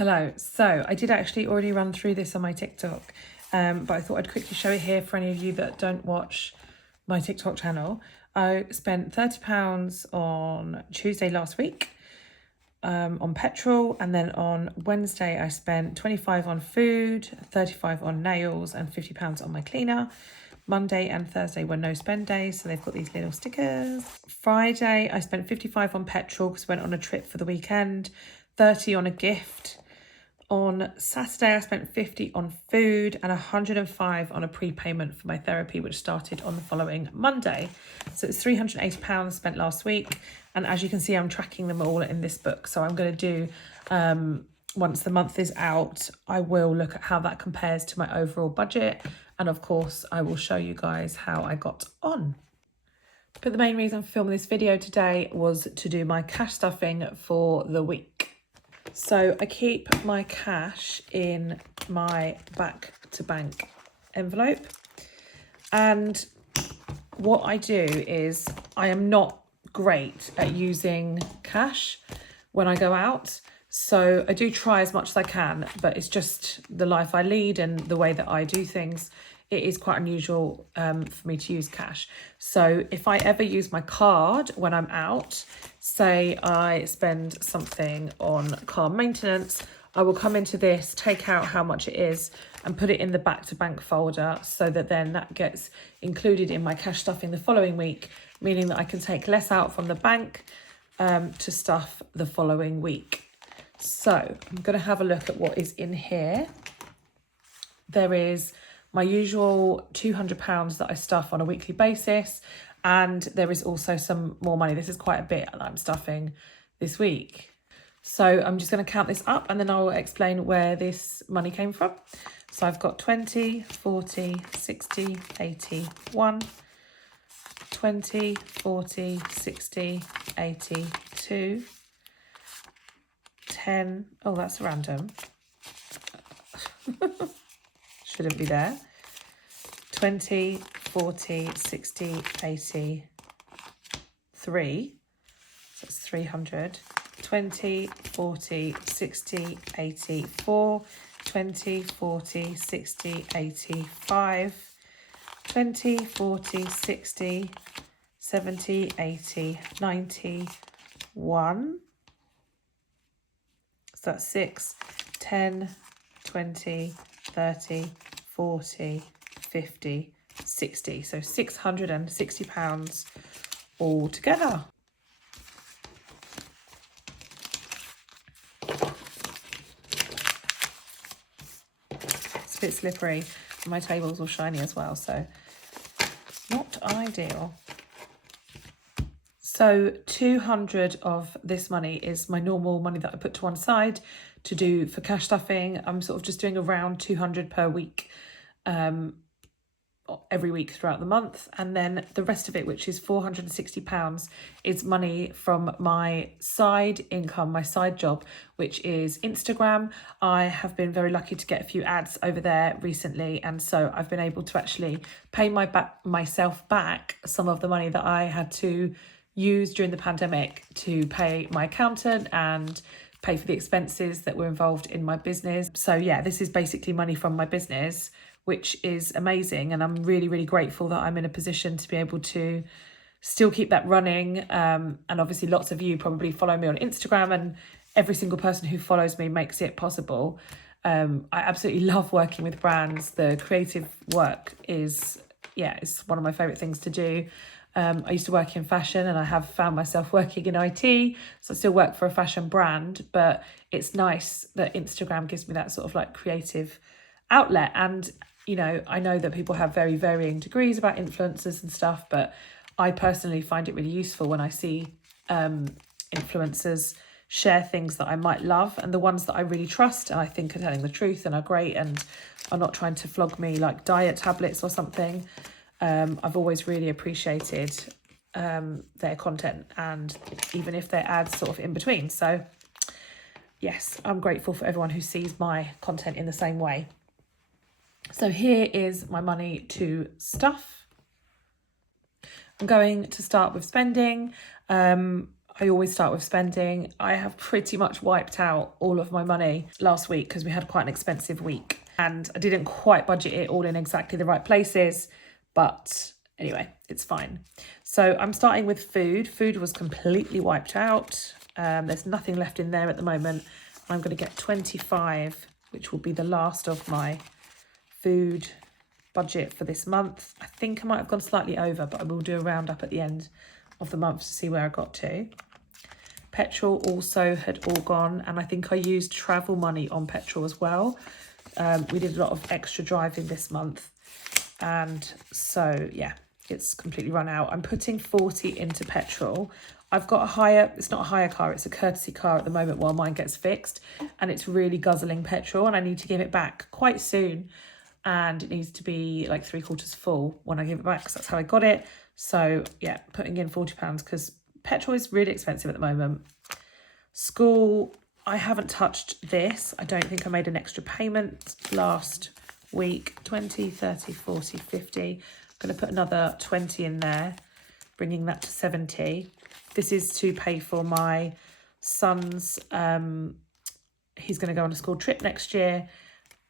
Hello. So I did actually already run through this on my TikTok, but I thought I'd quickly show it here for any of you that don't watch my TikTok channel. I spent £30 on Tuesday last week on petrol, and then on Wednesday I spent 25 on food, 35 on nails, and £50 on my cleaner. Monday and Thursday were no spend days, so they've got these little stickers. Friday I spent 55 on petrol because I went on a trip for the weekend, 30 on a gift. On Saturday, I spent 50 on food and 105 on a prepayment for my therapy, which started on the following Monday. So it's £380 spent last week. And as you can see, I'm tracking them all in this book. So I'm going to do, once the month is out, I will look at how that compares to my overall budget. And of course, I will show you guys how I got on. But the main reason for filming this video today was to do my cash stuffing for the week. So I keep my cash in my back to bank envelope, and what I do is I am not great at using cash when I go out, so I do try as much as I can, but it's just the life I lead and the way that I do things. It is quite unusual for me to use cash. So if I ever use my card when I'm out, say I spend something on car maintenance, I will come into this, take out how much it is and put it in the back to bank folder, so that then that gets included in my cash stuffing the following week, meaning that I can take less out from the bank to stuff the following week. So I'm going to have a look at what is in here. There is my usual £200 that I stuff on a weekly basis, and there is also some more money. This is quite a bit that I'm stuffing this week. So I'm just going to count this up and then I'll explain where this money came from. So I've got 20, 40, 60, 80, 1, 20, 40, 60, 80, 2, 10. Oh, that's random. Shouldn't be there. 20, 40, 60, 80, 3. So it's 300. 20, 40, 60, 80, 4. 20, 40, 60, 80, 5. 20, 40, 60, 70, 80, 90, 1. So that's 6, 10, 20, 30, 40, 50, 60. So £660 all together. It's a bit slippery. My table's all shiny as well, so not ideal. So 200 of this money is my normal money that I put to one side to do for cash stuffing. I'm sort of just doing around 200 per week, every week throughout the month. And then the rest of it, which is £460, is money from my side income, my side job, which is Instagram. I have been very lucky to get a few ads over there recently, and so I've been able to actually pay myself back some of the money that I had to use during the pandemic to pay my accountant and pay for the expenses that were involved in my business. So yeah, this is basically money from my business, which is amazing. And I'm really, really grateful that I'm in a position to be able to still keep that running. And obviously lots of you probably follow me on Instagram, and every single person who follows me makes it possible. I absolutely love working with brands. The creative work is, it's one of my favorite things to do. I used to work in fashion, and I have found myself working in IT, so I still work for a fashion brand, but it's nice that Instagram gives me that sort of like creative outlet. And you know, I know that people have very varying degrees about influencers and stuff, but I personally find it really useful when I see influencers share things that I might love, and the ones that I really trust and I think are telling the truth and are great and are not trying to flog me like diet tablets or something. I've always really appreciated their content, and even if they're ads sort of in between. So yes, I'm grateful for everyone who sees my content in the same way. So here is my money to stuff. I'm going to start with spending. I always start with spending. I have pretty much wiped out all of my money last week because we had quite an expensive week and I didn't quite budget it all in exactly the right places, but anyway, it's fine. So I'm starting with food. Food was completely wiped out. There's nothing left in there at the moment. I'm going to get 25, which will be the last of my food budget for this month. I think I might have gone slightly over, but I will do a roundup at the end of the month to see where I got to. Petrol also had all gone, and I think I used travel money on petrol as well. We did a lot of extra driving this month, and so yeah, it's completely run out. I'm putting 40 into petrol. I've got a hire, it's not a hire car, it's a courtesy car at the moment while mine gets fixed, and it's really guzzling petrol and I need to give it back quite soon, and it needs to be like 3/4 full when I give it back because that's how I got it. So yeah, putting in £40 because petrol is really expensive at the moment. School, I haven't touched this. I don't think I made an extra payment last week. 20, 30, 40, 50. I'm going to put another 20 in there, bringing that to 70. This is to pay for my son's, he's going to go on a school trip next year.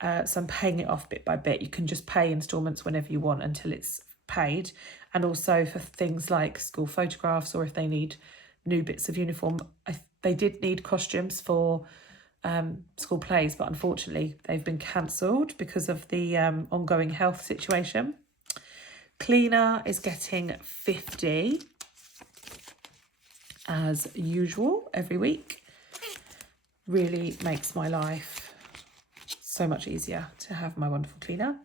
So I'm paying it off bit by bit. You can just pay instalments whenever you want until it's paid. And also for things like school photographs, or if they need new bits of uniform. They did need costumes for school plays, but unfortunately they've been cancelled because of the ongoing health situation. Cleaner is getting 50 as usual every week. Really makes my life so much easier to have my wonderful cleaner.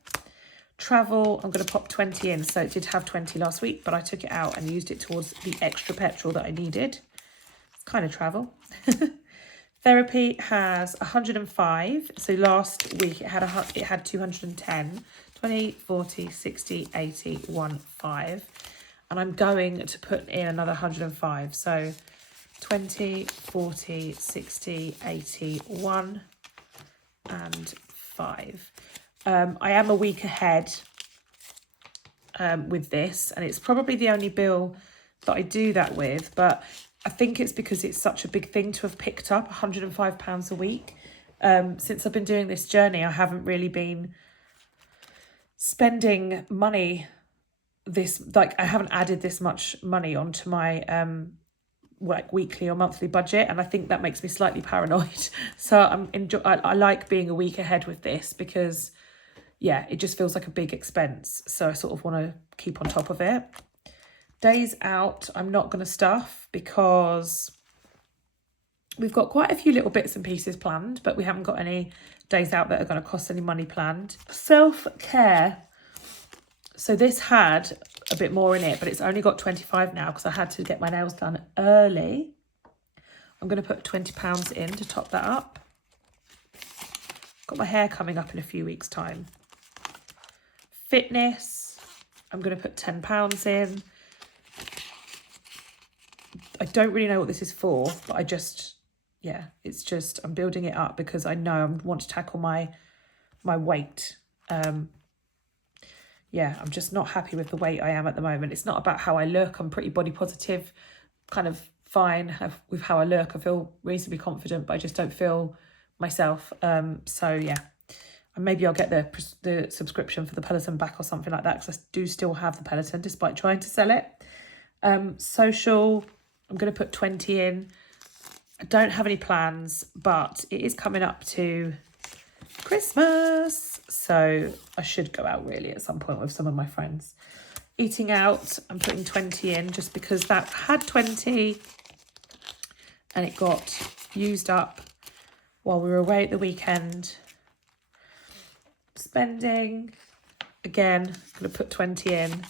Travel, I'm going to pop 20 in. So it did have 20 last week, but I took it out and used it towards the extra petrol that I needed. It's kind of travel. Therapy has 105. So last week it had 210. 20, 40, 60, 80, 1, 5. And I'm going to put in another 105. So 20, 40, 60, 80, 1, and 5. I am a week ahead with this, and it's probably the only bill that I do that with, but I think it's because it's such a big thing to have picked up £105 a week. Since I've been doing this journey, I haven't really been spending money I haven't added this much money onto my weekly or monthly budget, and I think that makes me slightly paranoid. So I like being a week ahead with this because yeah, it just feels like a big expense. So I sort of want to keep on top of it. Days out, I'm not going to stuff because we've got quite a few little bits and pieces planned, but we haven't got any days out that are going to cost any money planned. Self-care. So this had a bit more in it, but it's only got 25 now because I had to get my nails done early. I'm going to put £20 in to top that up. Got my hair coming up in a few weeks' time. Fitness, I'm going to put £10 in. I don't really know what this is for, but I'm building it up because I know I want to tackle my weight. I'm just not happy with the weight I am at the moment. It's not about how I look. I'm pretty body positive, kind of fine with how I look. I feel reasonably confident, but I just don't feel myself. So yeah, and maybe I'll get the subscription for the Peloton back or something like that, because I do still have the Peloton despite trying to sell it. Social, I'm going to put 20 in. I don't have any plans, but it is coming up to Christmas, so I should go out really at some point with some of my friends. Eating out, I'm putting 20 in just because that had 20 and it got used up while we were away at the weekend. Spending, again, I'm going to put 20 in.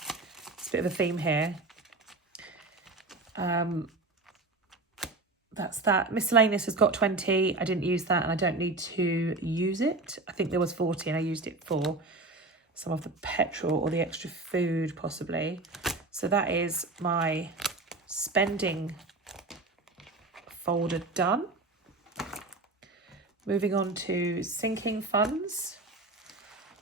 It's a bit of a theme here. That's that. Miscellaneous has got 20. I didn't use that and I don't need to use it. I think there was 40 and I used it for some of the petrol or the extra food possibly. So that is my spending folder done. Moving on to sinking funds.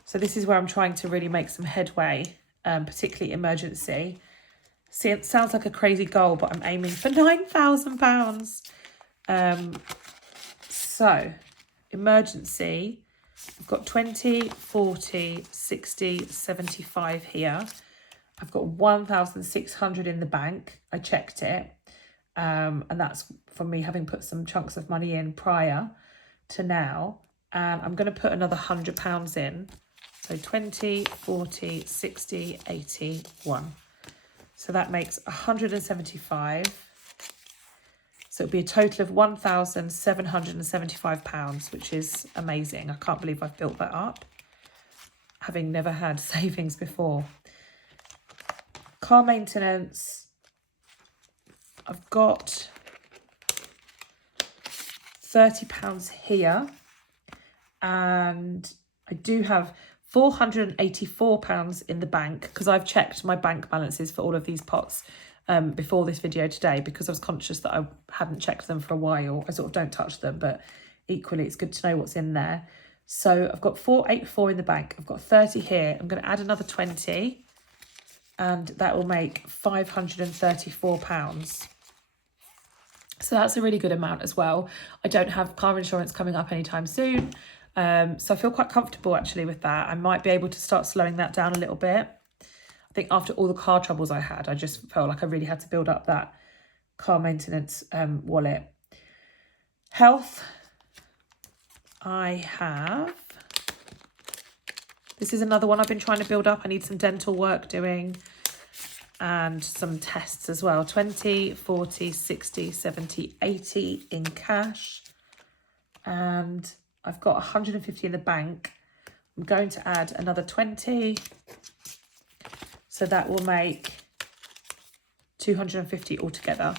So this is where I'm trying to really make some headway, particularly emergency. See, it sounds like a crazy goal, but I'm aiming for £9,000. So, emergency, I've got 20, 40, 60, 75 here. I've got 1,600 in the bank. I checked it. And that's from me having put some chunks of money in prior to now. And I'm going to put another £100 in. So 20, 40, 60, 80, 1. So that makes 175. So it'll be a total of £1,775, which is amazing. I can't believe I've built that up, having never had savings before. Car maintenance, I've got £30 here, and I do have £484 in the bank, because I've checked my bank balances for all of these pots before this video today, because I was conscious that I hadn't checked them for a while. I sort of don't touch them, but equally it's good to know what's in there. So I've got 484 in the bank. I've got 30 here. I'm going to add another 20, and that will make £534. So that's a really good amount as well. I don't have car insurance coming up anytime soon. So I feel quite comfortable actually with that. I might be able to start slowing that down a little bit. I think after all the car troubles I had, I just felt like I really had to build up that car maintenance wallet. Health, I have, this is another one I've been trying to build up. I need some dental work doing and some tests as well. 20, 40, 60, 70, 80 in cash. And I've got 150 in the bank. I'm going to add another 20. So that will make 250 altogether.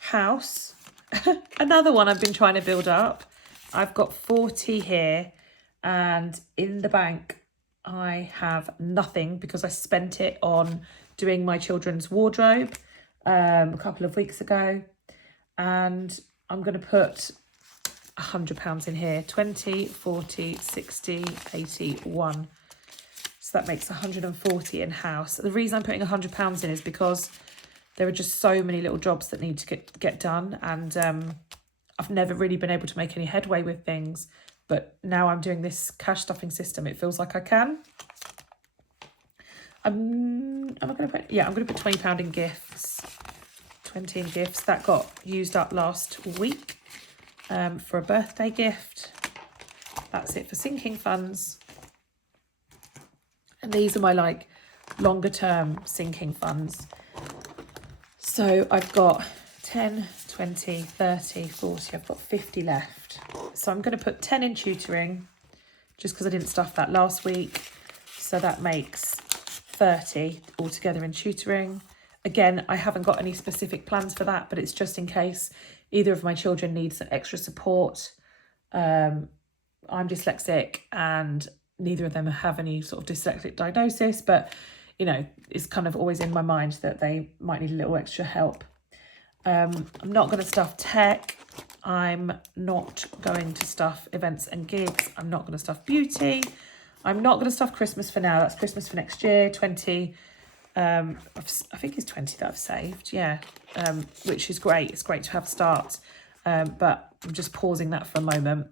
House, another one I've been trying to build up. I've got 40 here, and in the bank I have nothing because I spent it on doing my children's wardrobe a couple of weeks ago. And I'm going to put £100 in here. 20, 40, 60, 80, 1. So that makes 140 in house. The reason I'm putting £100 in is because there are just so many little jobs that need to get done. And I've never really been able to make any headway with things. But now I'm doing this cash stuffing system, it feels like I can. I'm going to put £20 in gifts. 20 in gifts. That got used up last week for a birthday gift. That's it for sinking funds. And these are my like longer term sinking funds. So I've got 10, 20, 30, 40, I've got 50 left. So I'm going to put 10 in tutoring just because I didn't stuff that last week. So that makes 30 altogether in tutoring. Again, I haven't got any specific plans for that, but it's just in case either of my children needs some extra support. I'm dyslexic and neither of them have any sort of dyslexic diagnosis, but, you know, it's kind of always in my mind that they might need a little extra help. I'm not going to stuff tech. I'm not going to stuff events and gigs. I'm not going to stuff beauty. I'm not going to stuff Christmas for now. That's Christmas for next year. 20. I think it's 20 that I've saved, yeah, which is great. It's great to have start, but I'm just pausing that for a moment.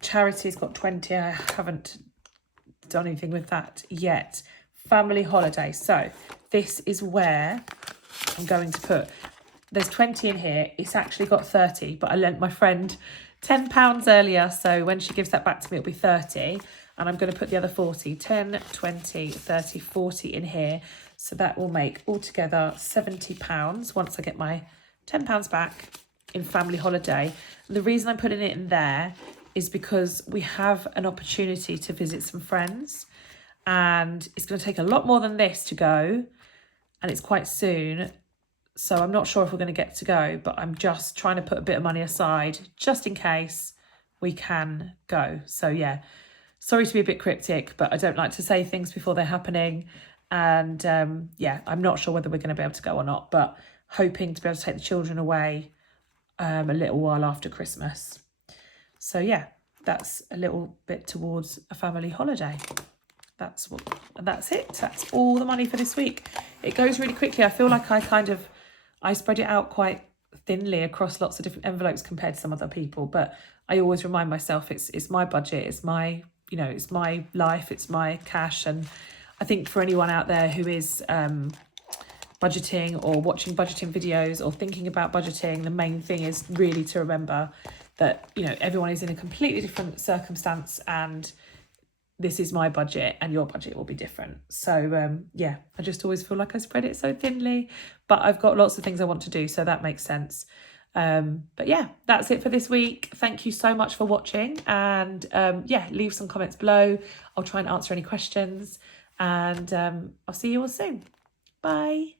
Charity's got 20. I haven't done anything with that yet. Family holiday. So this is where I'm going to put, there's 20 in here. It's actually got 30, but I lent my friend £10 earlier. So when she gives that back to me, it'll be 30. And I'm going to put the other 40, 10, 20, 30, 40 in here. So that will make altogether £70 once I get my £10 back in family holiday. And the reason I'm putting it in there is because we have an opportunity to visit some friends. And it's going to take a lot more than this to go. And it's quite soon. So I'm not sure if we're going to get to go. But I'm just trying to put a bit of money aside just in case we can go. So yeah. Sorry to be a bit cryptic, but I don't like to say things before they're happening. And yeah, I'm not sure whether we're going to be able to go or not, but hoping to be able to take the children away a little while after Christmas. So yeah, that's a little bit towards a family holiday. that's it. That's all the money for this week. It goes really quickly. I feel like I spread it out quite thinly across lots of different envelopes compared to some other people, but I always remind myself it's my budget, it's my, it's my life, it's my cash. And I think for anyone out there who is budgeting or watching budgeting videos or thinking about budgeting, the main thing is really to remember that, everyone is in a completely different circumstance, and this is my budget and your budget will be different. So I just always feel like I spread it so thinly, but I've got lots of things I want to do, so that makes sense. But yeah, that's it for this week. Thank you so much for watching, and leave some comments below. I'll try and answer any questions, and I'll see you all soon. Bye.